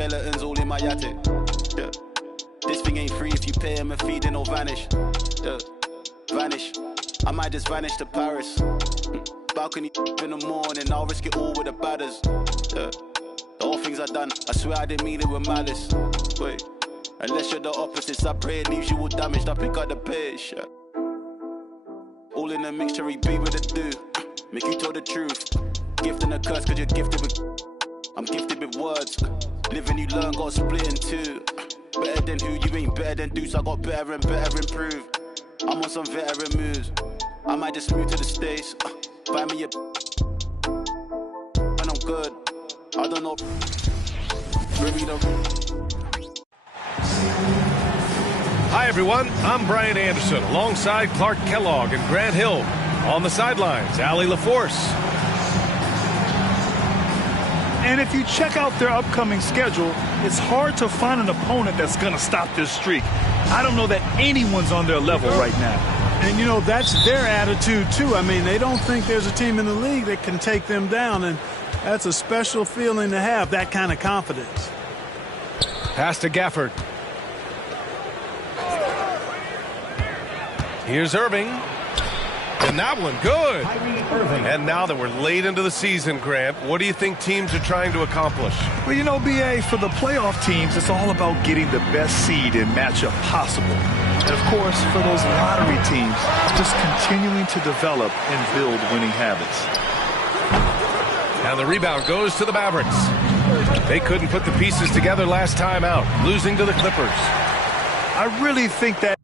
skeletons all in my attic. Yeah. This thing ain't free if you pay him a fee, then it'll vanish. Yeah. Vanish. I might just vanish to Paris. Balcony in the morning, I'll risk it all with the badders. Yeah. The whole things I done, I swear I didn't mean it with malice. Wait, unless you're the opposites, I pray it leaves you all damaged. I pick up the pace. Yeah. All in a mixture, he be with the do. Make you tell the truth. Gift and a curse, cause you're gifted with. I'm gifted with words. Live and you learn, got split in two. Better than who, you ain't better than Deuce. I got better and better improve. I'm on some veteran moves. I might just move to the States. Buy me a when I'm good. I don't know. Really don't. Hi everyone, I'm Brian Anderson alongside Clark Kellogg and Grant Hill. On the sidelines, Allie LaForce. And if you check out their upcoming schedule, it's hard to find an opponent that's going to stop this streak. I don't know that anyone's on their level right now. And, you know, that's their attitude, too. I mean, they don't think there's a team in the league that can take them down, and that's a special feeling to have, that kind of confidence. Pass to Gafford. Here's Irving. And that one, good. And now that we're late into the season, Grant, what do you think teams are trying to accomplish? Well, you know, B.A., for the playoff teams, it's all about getting the best seed and matchup possible. And, of course, for those lottery teams, just continuing to develop and build winning habits. And the rebound goes to the Mavericks. They couldn't put the pieces together last time out, losing to the Clippers. I really think that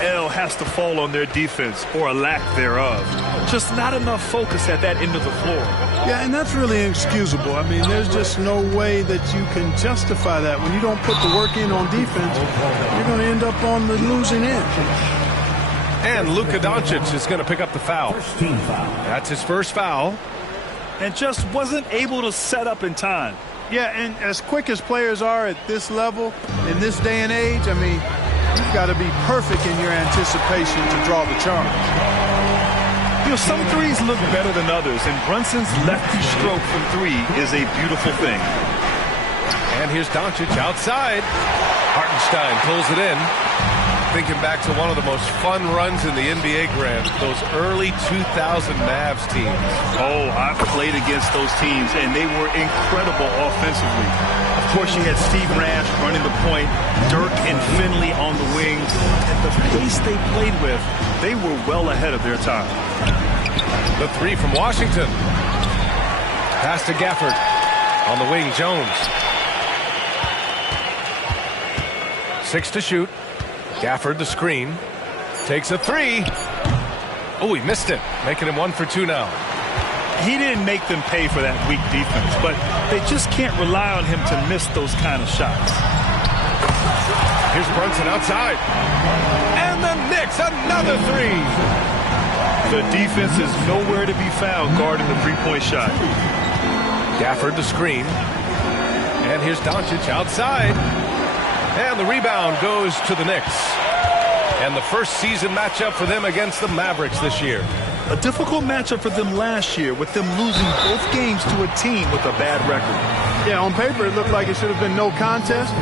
L has to fall on their defense or a lack thereof. Just not enough focus at that end of the floor. Yeah, and that's really inexcusable. I mean, there's just no way that you can justify that. When you don't put the work in on defense, you're going to end up on the losing end. And Luka Doncic is going to pick up the foul. That's his first foul. And just wasn't able to set up in time. Yeah, and as quick as players are at this level, in this day and age, I mean, you've got to be perfect in your anticipation to draw the charge. You know, some threes look better than others, and Brunson's lefty stroke from three is a beautiful thing. And here's Doncic outside. Hartenstein pulls it in. Thinking back to one of the most fun runs in the NBA, Grant, those early 2000 Mavs teams. Oh, I played against those teams, and they were incredible offensively. Of course, you had Steve Nash running the point, Dirk and Finley on the wings, and the pace they played with, they were well ahead of their time. The three from Washington. Pass to Gafford. On the wing, Jones. 6 to shoot. Gafford the screen. Takes a three. Oh, he missed it. Making him 1 for 2 now. He didn't make them pay for that weak defense, but they just can't rely on him to miss those kind of shots. Here's Brunson outside. And the Knicks, another three. The defense is nowhere to be found guarding the three-point shot. Gafford the screen. And here's Doncic outside. And the rebound goes to the Knicks. And the first season matchup for them against the Mavericks this year. A difficult matchup for them last year, with them losing both games to a team with a bad record. Yeah, on paper it looked like it should have been no contest,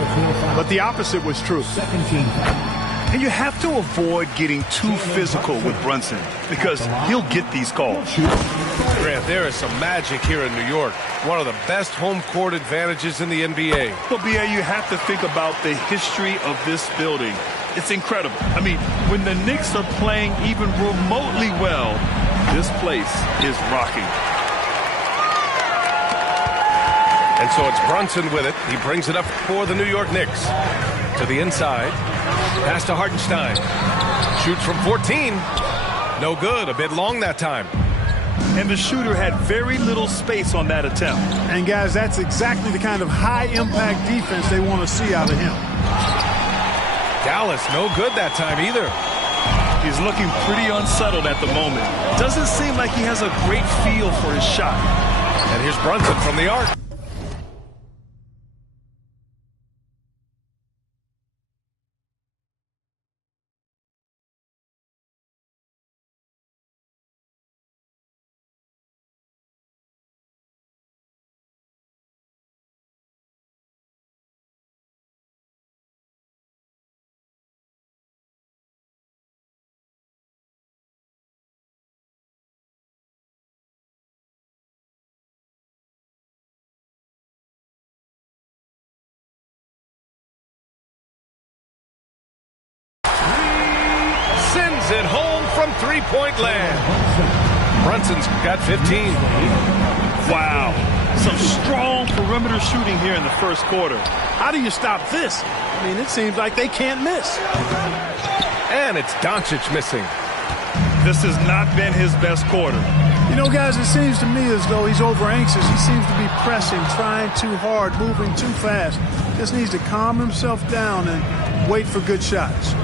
but the opposite was true. And you have to avoid getting too physical with Brunson, because he'll get these calls. Grant, there is some magic here in New York. One of the best home court advantages in the NBA. But, B.A., you have to think about the history of this building. It's incredible. I mean, when the Knicks are playing even remotely well, this place is rocking. And so it's Brunson with it. He brings it up for the New York Knicks. To the inside. Pass to Hartenstein. Shoots from 14. No good. A bit long that time. And the shooter had very little space on that attempt. And, guys, that's exactly the kind of high-impact defense they want to see out of him. Dallas, no good that time either. He's looking pretty unsettled at the moment. Doesn't seem like he has a great feel for his shot. And here's Brunson from the arc. Sends it home from three-point land. Brunson's got 15. Wow. Some strong perimeter shooting here in the first quarter. How do you stop this? I mean, it seems like they can't miss. And it's Doncic missing. This has not been his best quarter. You know, guys, it seems to me as though he's over-anxious. He seems to be pressing, trying too hard, moving too fast. Just needs to calm himself down and wait for good shots.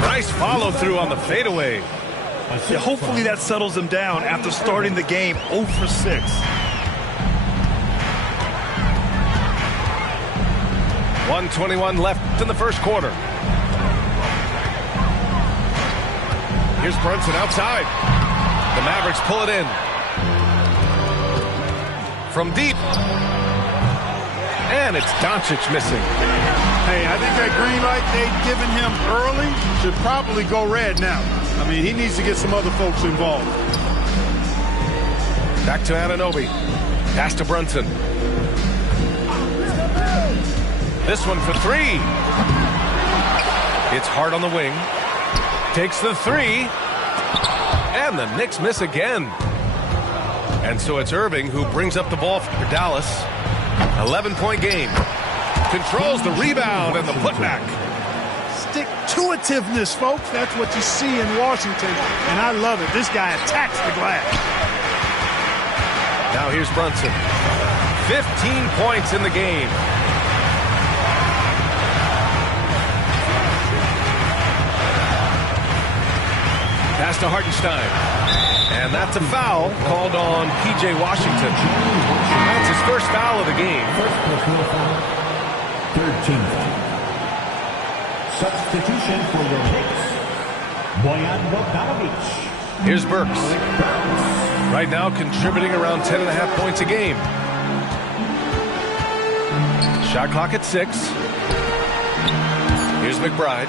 Nice follow-through on the fadeaway. Yeah, hopefully that settles him down after starting the game 0 for 6. .121 left in the first quarter. Here's Brunson outside. The Mavericks pull it in. From deep. And it's Doncic missing. Hey, I think that green light they'd given him early should probably go red now. I mean, he needs to get some other folks involved. Back to Anunoby. Pass to Brunson. This one for three. It's hard on the wing. Takes the three. And the Knicks miss again. And so it's Irving who brings up the ball for Dallas. 11-point game. Controls the rebound and the putback. Stick-to-itiveness, folks. That's what you see in Washington, and I love it. This guy attacks the glass. Now here's Brunson. 15 points in the game. Pass to Hartenstein. And that's a foul called on P.J. Washington. That's his first foul of the game. Third team foul. Substitution for your Knicks, Bojan Bogdanovic. Here's Burks. Right now contributing around 10.5 points a game. Shot clock at 6. Here's McBride.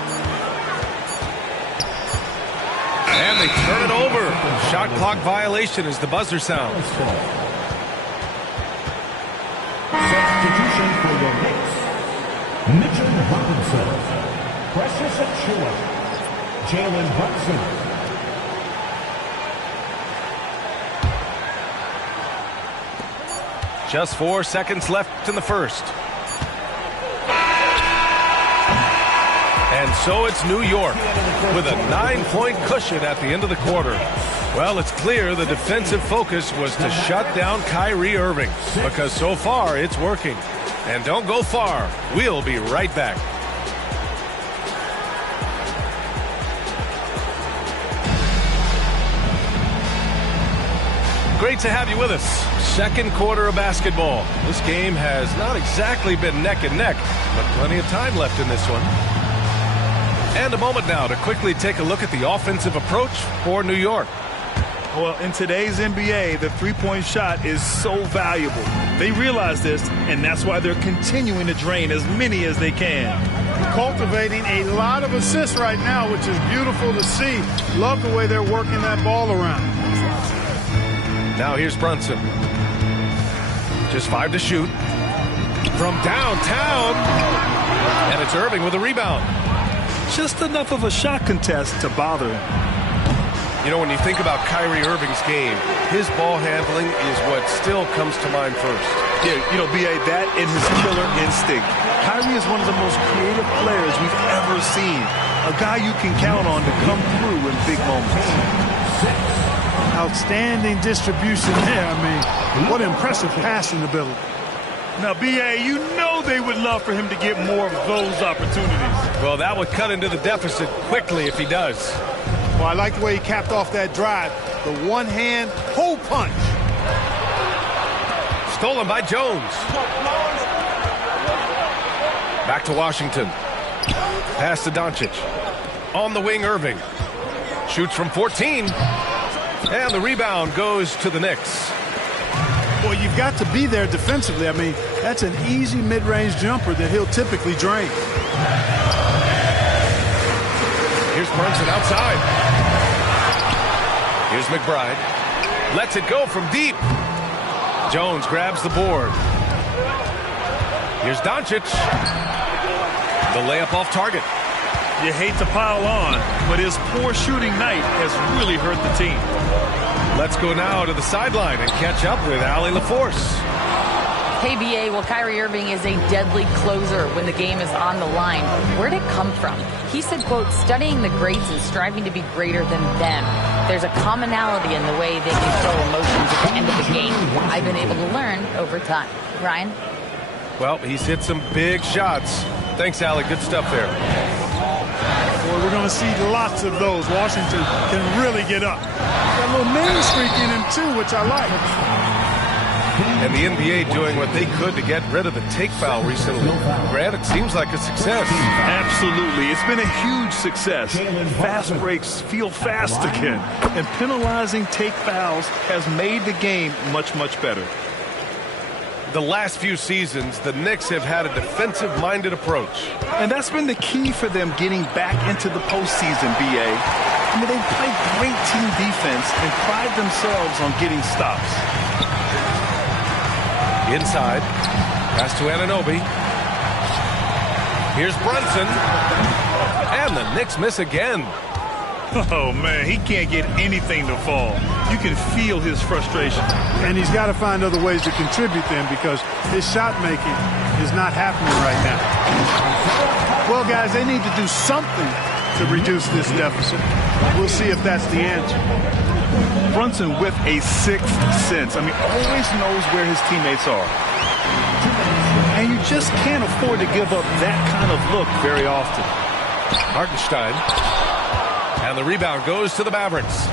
And they turn it over. Shot clock violation as the buzzer sounds. Substitution for your Knicks, Mitchell Robinson. Precious Achua, Jalen Brunson. Just 4 seconds left in the first. And so it's New York with a 9-point cushion at the end of the quarter. Well, it's clear the defensive focus was to shut down Kyrie Irving, because so far it's working. And don't go far. We'll be right back. Great to have you with us. Second quarter of basketball. This game has not exactly been neck and neck, but plenty of time left in this one. And a moment now to quickly take a look at the offensive approach for New York. Well, in today's NBA, the three-point shot is so valuable. They realize this, and that's why they're continuing to drain as many as they can. Cultivating a lot of assists right now, which is beautiful to see. Love the way they're working that ball around. Now here's Brunson. Just 5 to shoot. From downtown. And it's Irving with a rebound. Just enough of a shot contest to bother him. You know, when you think about Kyrie Irving's game, his ball handling is what still comes to mind first. Yeah, you know, B.A., that and his killer instinct. Kyrie is one of the most creative players we've ever seen. A guy you can count on to come through in big moments. Outstanding distribution there. I mean, what impressive passing ability. Now, B.A., you know they would love for him to get more of those opportunities. Well, that would cut into the deficit quickly if he does. Well, I like the way he capped off that drive. The one-hand hole punch. Stolen by Jones. Back to Washington. Pass to Doncic. On the wing, Irving. Shoots from 14. And the rebound goes to the Knicks. Well, you've got to be there defensively. I mean, that's an easy mid-range jumper that he'll typically drain. Here's Brunson outside. Here's McBride. Lets it go from deep. Jones grabs the board. Here's Doncic. The layup off target. You hate to pile on, but his poor shooting night has really hurt the team. Let's go now to the sideline and catch up with Allie LaForce. Hey, B.A., well, Kyrie Irving is a deadly closer when the game is on the line. Where'd it come from? He said, quote, studying the greats and striving to be greater than them. There's a commonality in the way they control emotions at the end of the game. I've been able to learn over time. Ryan? Well, he's hit some big shots. Thanks, Allie. Good stuff there. Boy, we're going to see lots of those. Washington can really get up. Got a little mean streak in him, too, which I like. And the NBA doing what they could to get rid of the take foul recently. Grant, it seems like a success. Absolutely. It's been a huge success. Fast breaks feel fast again. And penalizing take fouls has made the game much, much better. The last few seasons, the Knicks have had a defensive-minded approach. And that's been the key for them getting back into the postseason, B.A. I mean, they play great team defense and pride themselves on getting stops. Inside. Pass to Anunoby. Here's Brunson. And the Knicks miss again. Oh, man, he can't get anything to fall. You can feel his frustration. And he's got to find other ways to contribute then because his shot making is not happening right now. Well, guys, they need to do something to reduce this deficit. We'll see if that's the answer. Brunson with a sixth sense. I mean, always knows where his teammates are. And you just can't afford to give up that kind of look very often. Hartenstein. And the rebound goes to the Mavericks.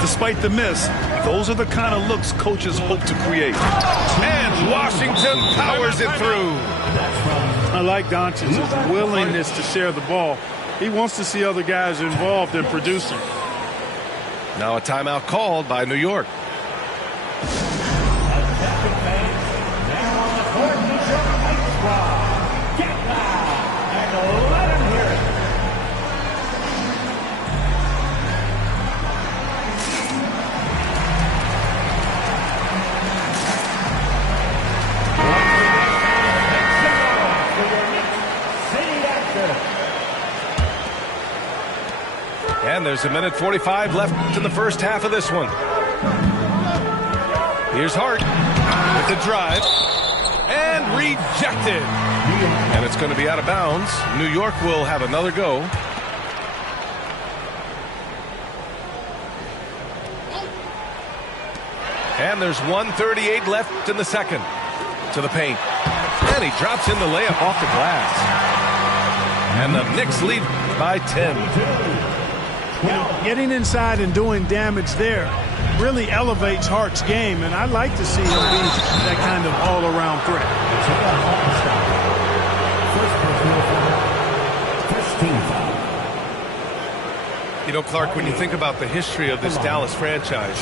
Despite the miss, those are the kind of looks coaches hope to create. And Washington powers it through. I like Doncic's willingness to share the ball. He wants to see other guys involved in producing. Now a timeout called by New York. And there's a minute 45 left in the first half of this one. Here's Hart with the drive. And rejected. And it's going to be out of bounds. New York will have another go. And there's 1:38 left in the second. To the paint. And he drops in the layup off the glass. And the Knicks lead by 10. You know, getting inside and doing damage there really elevates Hart's game, and I like to see him be that kind of all-around threat. First personal foul. First team foul. You know, Clark, when you think about the history of this Dallas franchise,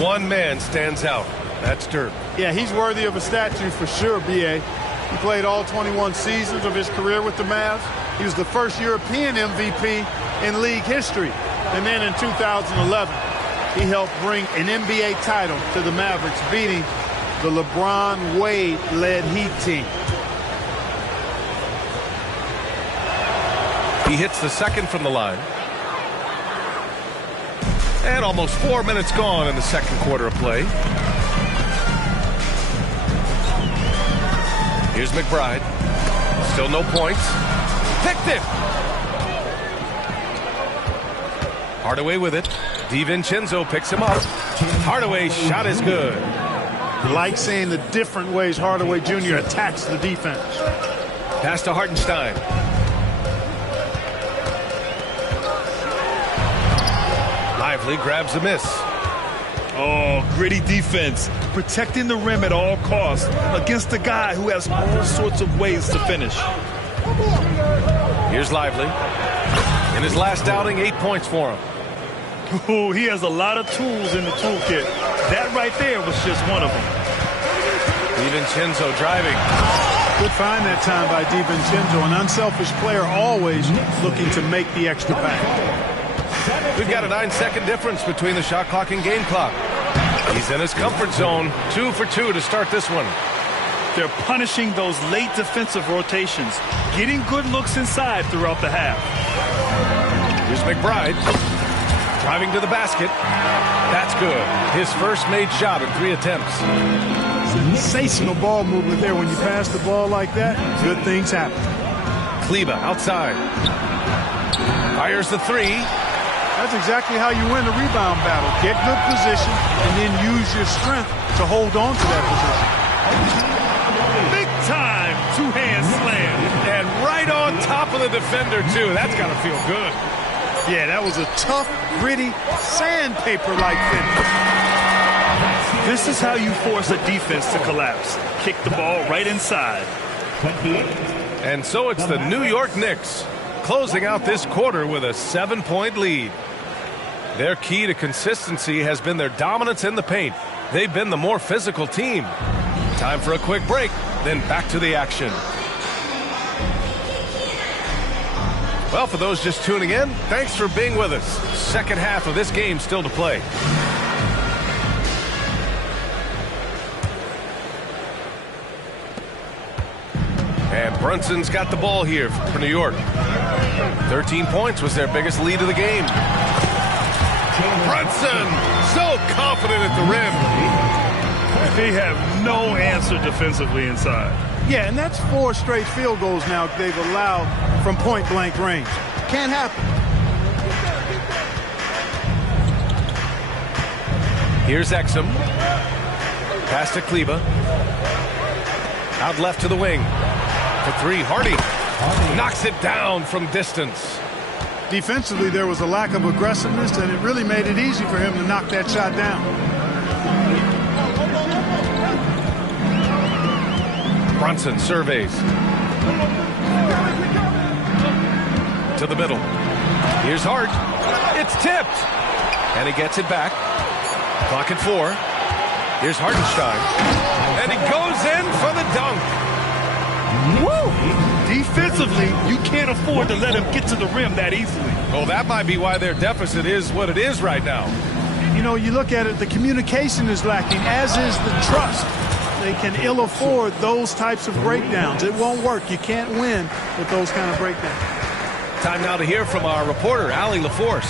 one man stands out. That's Dirk. Yeah, he's worthy of a statue for sure, B.A. He played all 21 seasons of his career with the Mavs. He was the first European MVP in league history. And then in 2011, he helped bring an NBA title to the Mavericks, beating the LeBron Wade-led Heat team. He hits the second from the line. And almost 4 minutes gone in the second quarter of play. Here's McBride. Still no points. Picked it. Hardaway with it. DiVincenzo picks him up. Hardaway's shot is good. Like seeing the different ways Hardaway Jr. attacks the defense. Pass to Hartenstein. Lively grabs the miss. Oh, gritty defense. Protecting the rim at all costs against a guy who has all sorts of ways to finish. Here's Lively. In his last outing, 8 points for him. Ooh, he has a lot of tools in the toolkit. That right there was just one of them. DiVincenzo driving. Good find that time by DiVincenzo. An unselfish player, always looking to make the extra pass. We've got a 9-second difference between the shot clock and game clock. He's in his comfort zone. 2 for 2 to start this one. They're punishing those late defensive rotations, getting good looks inside throughout the half. Here's McBride. Driving to the basket. That's good. His first made shot in 3 attempts. Sensational ball movement there. When you pass the ball like that, good things happen. Kleba outside. Fires the 3. That's exactly how you win a rebound battle. Get good position and then use your strength to hold on to that position. Big time two-hand slam. And right on top of the defender, too. That's got to feel good. Yeah, that was a tough, gritty, sandpaper-like finish. This is how you force a defense to collapse. Kick the ball right inside. And so it's the New York Knicks closing out this quarter with a 7-point lead. Their key to consistency has been their dominance in the paint. They've been the more physical team. Time for a quick break, then back to the action. Well, for those just tuning in, thanks for being with us. Second half of this game still to play. And Brunson's got the ball here for New York. 13 points was their biggest lead of the game. Brunson, so confident at the rim. They have no answer defensively inside. Yeah, and that's 4 straight field goals now they've allowed from point-blank range. Can't happen. Here's Exum. Pass to Kleba. Out left to the wing. For 3, Hardy knocks it down from distance. Defensively, there was a lack of aggressiveness, and it really made it easy for him to knock that shot down. Brunson surveys. To the middle. Here's Hart. It's tipped. And he gets it back. Clock at 4. Here's Hartenstein. And he goes in for the dunk. Woo! Defensively, you can't afford to let him get to the rim that easily. Well, that might be why their deficit is what it is right now. You know, you look at it, the communication is lacking, as is the trust. They can ill afford those types of breakdowns. It won't work. You can't win with those kind of breakdowns. Time now to hear from our reporter, Allie LaForce.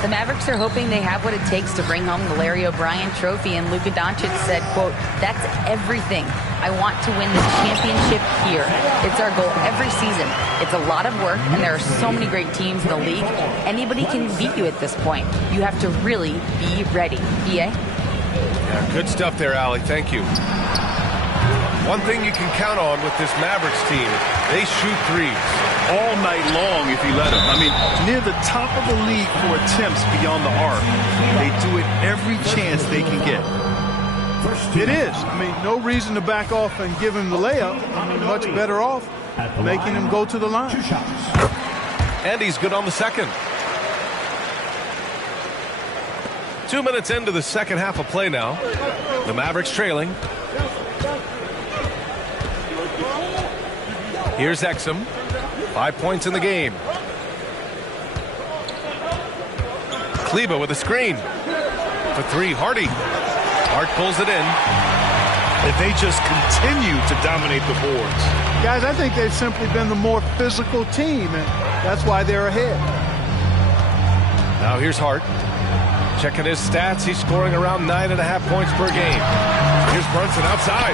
The Mavericks are hoping they have what it takes to bring home the Larry O'Brien trophy, and Luka Doncic said, quote, "That's everything. I want to win the championship here. It's our goal every season. It's a lot of work, and there are so many great teams in the league. Anybody can beat you at this point. You have to really be ready." B.A.? Yeah, good stuff there, Allie. Thank you. One thing you can count on with this Mavericks team, they shoot threes. All night long if you let them. I mean, near the top of the league for attempts beyond the arc. They do it every chance they can get. It is. I mean, no reason to back off and give him the layup. I mean, much better off making him go to the line. And he's good on the second. 2 minutes into the second half of play now. The Mavericks trailing. Here's Exum. 5 points in the game. Kleba with a screen. For three, Hardy. Hart pulls it in. And they just continue to dominate the boards. Guys, I think they've simply been the more physical team, and that's why they're ahead. Now here's Hart. Checking his stats, he's scoring around 9.5 points per game. Here's Brunson outside.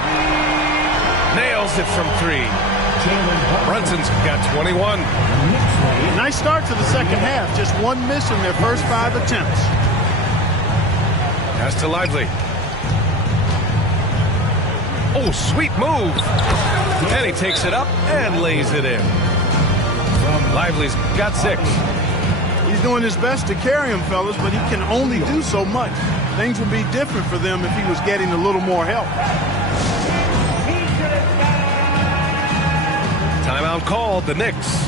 Nails it from three. Brunson's got 21. Nice start to the second half. Just one miss in their first 5 attempts. Pass to Lively. Oh, sweet move. And he takes it up and lays it in. Lively's got 6. He's doing his best to carry him, fellas, but he can only do so much. Things would be different for them if he was getting a little more help. Timeout called, the Knicks.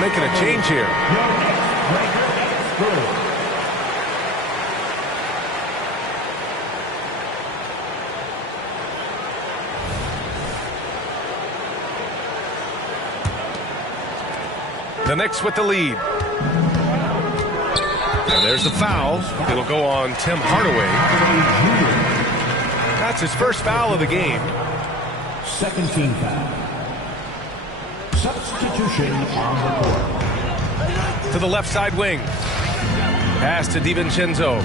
Making a change here. The Knicks with the lead. And there's the foul. It'll go on Tim Hardaway. That's his first foul of the game. Second team foul. Substitution on the court. To the left side wing. Pass to DiVincenzo.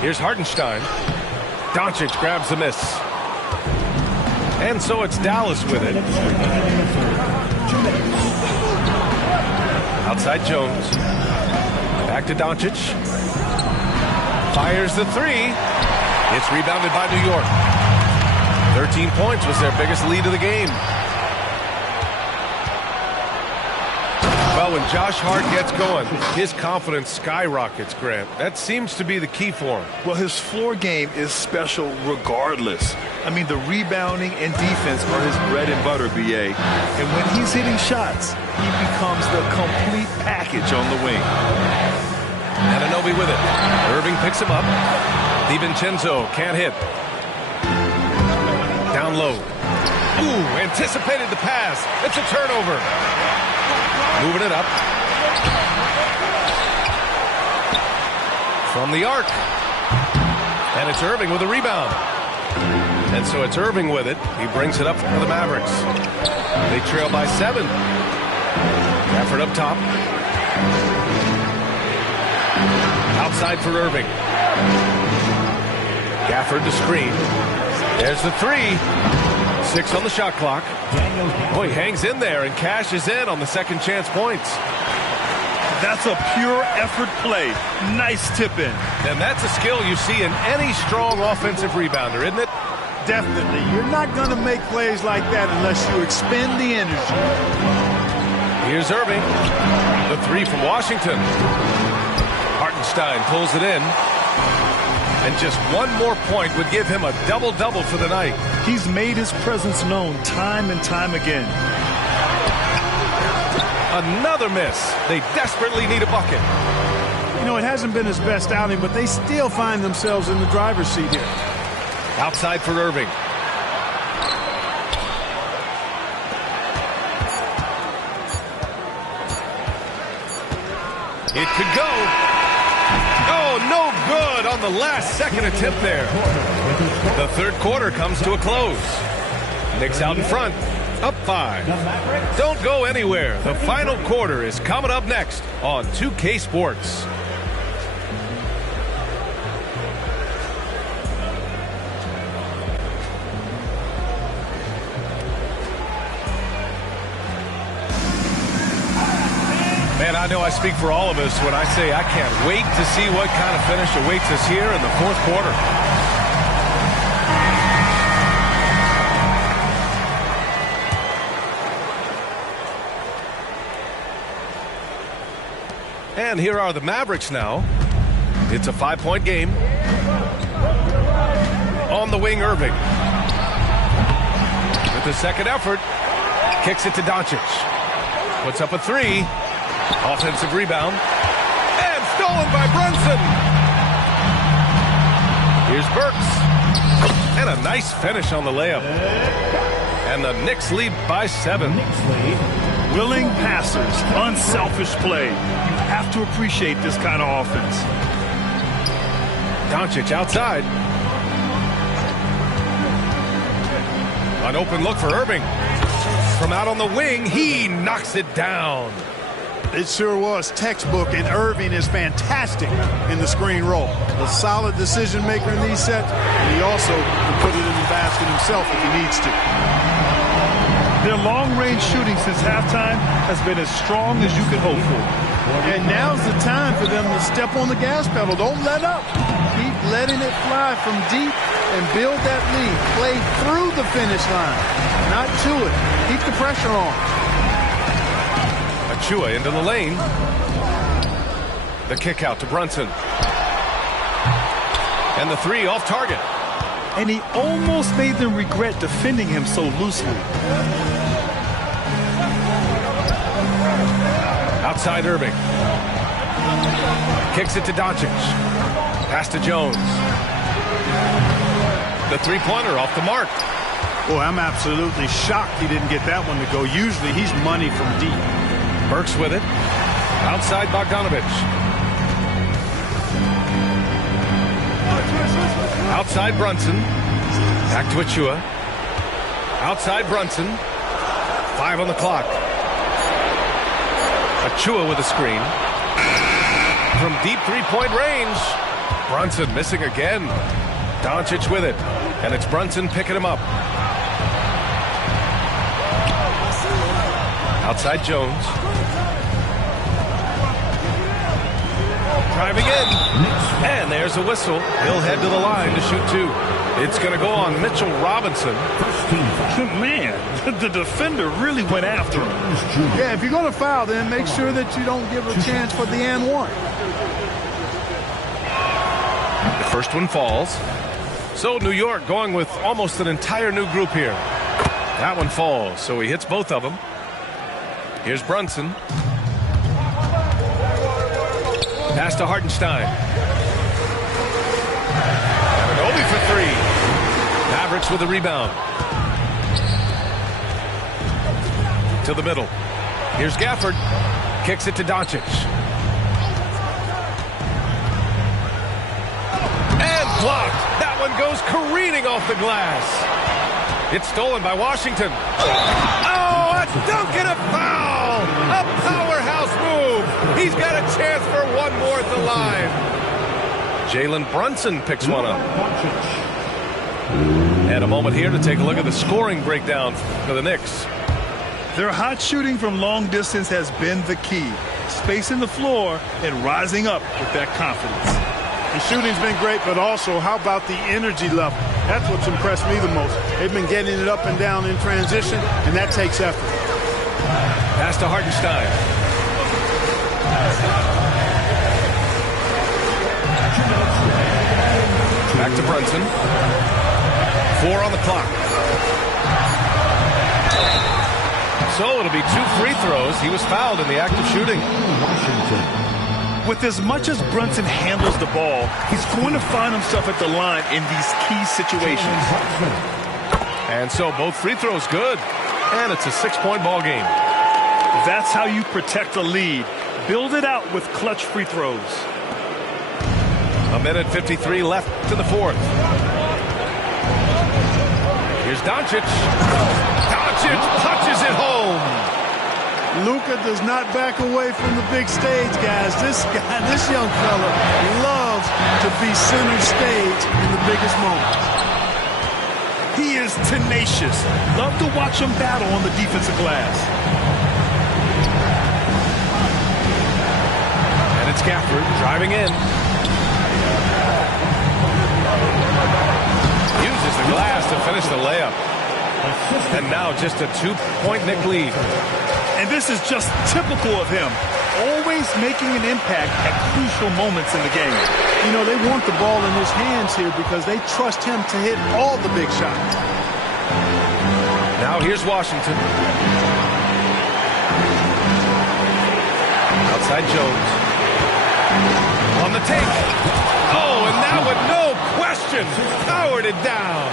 Here's Hartenstein. Doncic grabs the miss. And so it's Dallas with it. Outside Jones. Back to Doncic. Fires the three. It's rebounded by New York. 13 points was their biggest lead of the game. Well, when Josh Hart gets going, his confidence skyrockets, Grant. That seems to be the key for him. Well, his floor game is special regardless. I mean, the rebounding and defense are his bread and butter, B.A. And when he's hitting shots, he becomes the complete package on the wing. Anunoby with it. Irving picks him up. DiVincenzo can't hit. Down low. Ooh, anticipated the pass. It's a turnover. Moving it up. From the arc. And it's Irving with a rebound. And so it's Irving with it. He brings it up for the Mavericks. They trail by 7. Gafford up top. Outside for Irving. Gafford to screen. There's the three. 6 on the shot clock. Oh, he hangs in there and cashes in on the second chance points. That's a pure effort play. Nice tip in. And that's a skill you see in any strong offensive rebounder, isn't it? Definitely. You're not going to make plays like that unless you expend the energy. Here's Irving. The three from Washington. Hartenstein pulls it in. And just one more point would give him a double-double for the night. He's made his presence known time and time again. Another miss. They desperately need a bucket. You know, it hasn't been his best outing, but they still find themselves in the driver's seat here. Outside for Irving. It could go. Oh, no good on the last second attempt there. The third quarter comes to a close. Knicks out in front, up 5. Don't go anywhere. The final quarter is coming up next on 2K Sports. Man, I know I speak for all of us when I say I can't wait to see what kind of finish awaits us here in the fourth quarter. And here are the Mavericks now. It's a 5-point game. On the wing, Irving. With the second effort, kicks it to Doncic. Puts up a three. Offensive rebound. And stolen by Brunson. Here's Burks. And a nice finish on the layup. And the Knicks lead by 7. Willing passers, unselfish play. You have to appreciate this kind of offense. Doncic outside. An open look for Irving. From out on the wing, he knocks it down. It sure was textbook, and Irving is fantastic in the screen roll. A solid decision maker in these sets, and he also can put it in the basket himself if he needs to. Their long-range shooting since halftime has been as strong as you could hope for. And now's the time for them to step on the gas pedal. Don't let up. Keep letting it fly from deep and build that lead. Play through the finish line, not to it. Keep the pressure on. Achua into the lane. The kick out to Brunson. And the three off target. And he almost made them regret defending him so loosely. Outside Irving. Kicks it to Doncic. Pass to Jones. The three-pointer off the mark. Boy, I'm absolutely shocked he didn't get that one to go. Usually he's money from deep. Burks with it. Outside Bogdanovich. Outside Brunson. Back to Achua. Outside Brunson. 5 on the clock. Achua with a screen. From deep three-point range. Brunson missing again. Doncic with it. And it's Brunson picking him up. Outside Jones. Driving in. And there's a whistle. He'll head to the line to shoot 2. It's going to go on Mitchell Robinson. Man, the defender really went after him. Yeah, if you're going to foul, then make sure that you don't give a chance for the and one. The first one falls. So New York going with almost an entire new group here. That one falls, so he hits both of them. Here's Brunson. Pass to Hartenstein. Anunoby for 3. Mavericks with the rebound. To the middle. Here's Gafford. Kicks it to Doncic. And blocked. That one goes careening off the glass. It's stolen by Washington. Oh, a dunk and a foul! A powerhouse move. He's got a chance for one more at the line. Jalen Brunson picks one up. And a moment here to take a look at the scoring breakdown for the Knicks. Their hot shooting from long distance has been the key. Spacing the floor and rising up with that confidence. The shooting's been great, but also how about the energy level? That's what's impressed me the most. They've been getting it up and down in transition, and that takes effort. Pass to Hartenstein. Back to Brunson. 4 on the clock. So it'll be 2 free throws. He was fouled in the act of shooting. With as much as Brunson handles the ball, he's going to find himself at the line in these key situations. And so both free throws good. And it's a 6-point ball game. That's how you protect a lead. Build it out with clutch free throws. 1:53 left to the fourth. Here's Doncic. Doncic punches it home. Luka does not back away from the big stage, guys. This young fella loves to be center stage in the biggest moments. He is tenacious. Love to watch him battle on the defensive glass. Driving in. Uses the glass to finish the layup. And now just a 2-point Knick lead. And this is just typical of him. Always making an impact at crucial moments in the game. You know, they want the ball in his hands here because they trust him to hit all the big shots. Now here's Washington. Outside Jones. On the take. Oh, and now with no question, powered it down.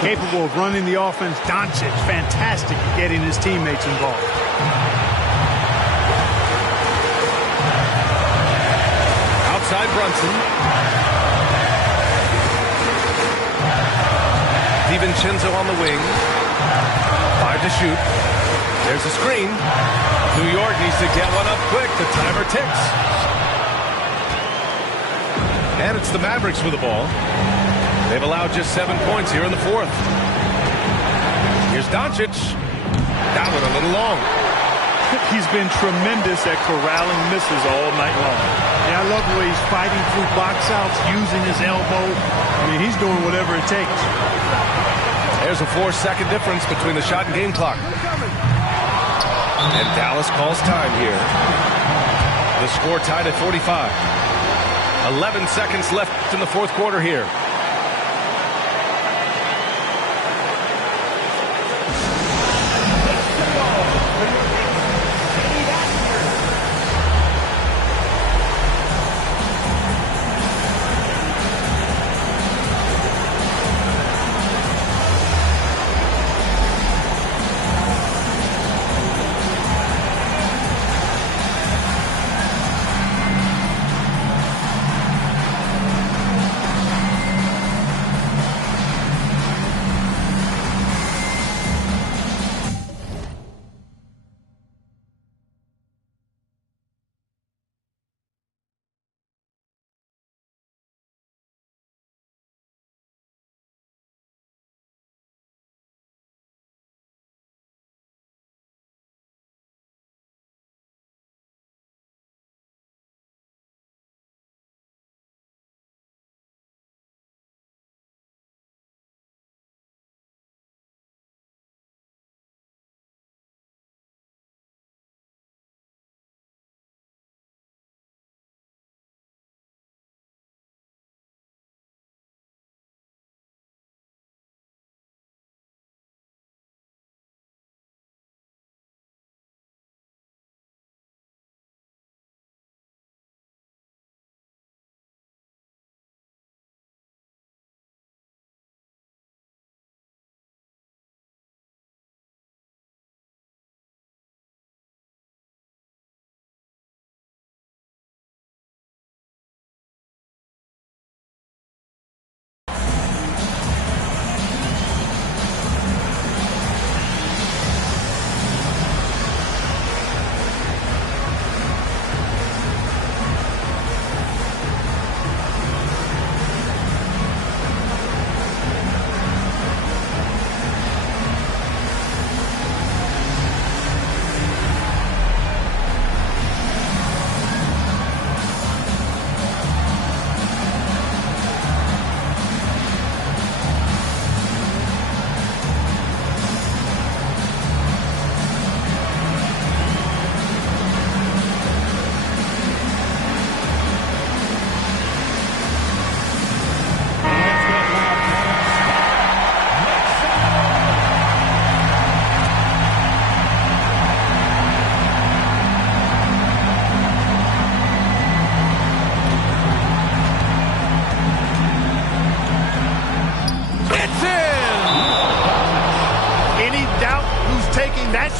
Capable of running the offense. Doncic, fantastic at getting his teammates involved. Outside Brunson. DiVincenzo on the wing. 5 to shoot. There's a screen. New York needs to get one up quick. The timer ticks. And it's the Mavericks with the ball. They've allowed just 7 points here in the fourth. Here's Doncic. That one a little long. He's been tremendous at corralling misses all night long. Yeah, I love the way he's fighting through box outs, using his elbow. I mean, he's doing whatever it takes. There's a 4-second difference between the shot and game clock. And Dallas calls time here. The score tied at 45. 11 seconds left in the fourth quarter here.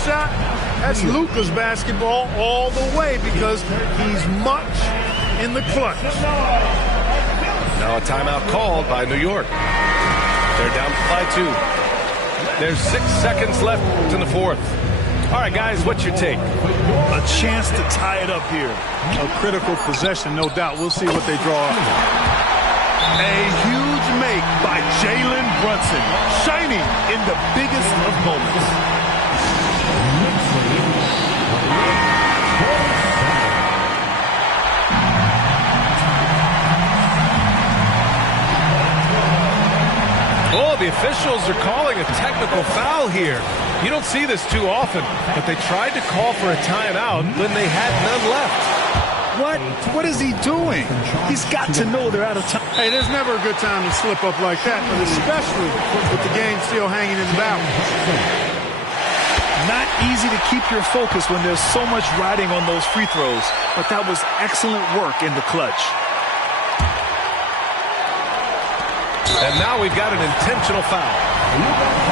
shot, that's Luka's basketball all the way because he's much in the clutch. Now a timeout called by New York. They're down by 2. There's 6 seconds left in the fourth. All right, guys, what's your take? A chance to tie it up here. A critical possession, no doubt. We'll see what they draw up. A huge make by Jalen Brunson, shining in the biggest of moments. officials are calling a technical foul here. You don't see this too often, but they tried to call for a timeout when they had none left. What is he doing? He's got to know they're out of time. Hey, there's never a good time to slip up like that, but especially with the game still hanging in the balance. Not easy to keep your focus when there's so much riding on those free throws, but that was excellent work in the clutch. And now we've got an intentional foul.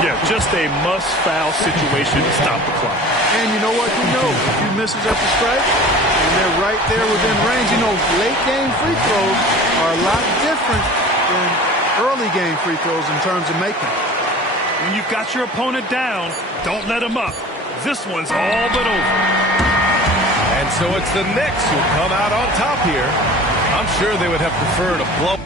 Yeah, just a must-foul situation to stop the clock. And you know what? Who knows? A few misses at the stripe, and they're right there within range. You know, late-game free throws are a lot different than early-game free throws in terms of making. When you've got your opponent down, don't let him up. This one's all but over. And so it's the Knicks who come out on top here. I'm sure they would have preferred a blow.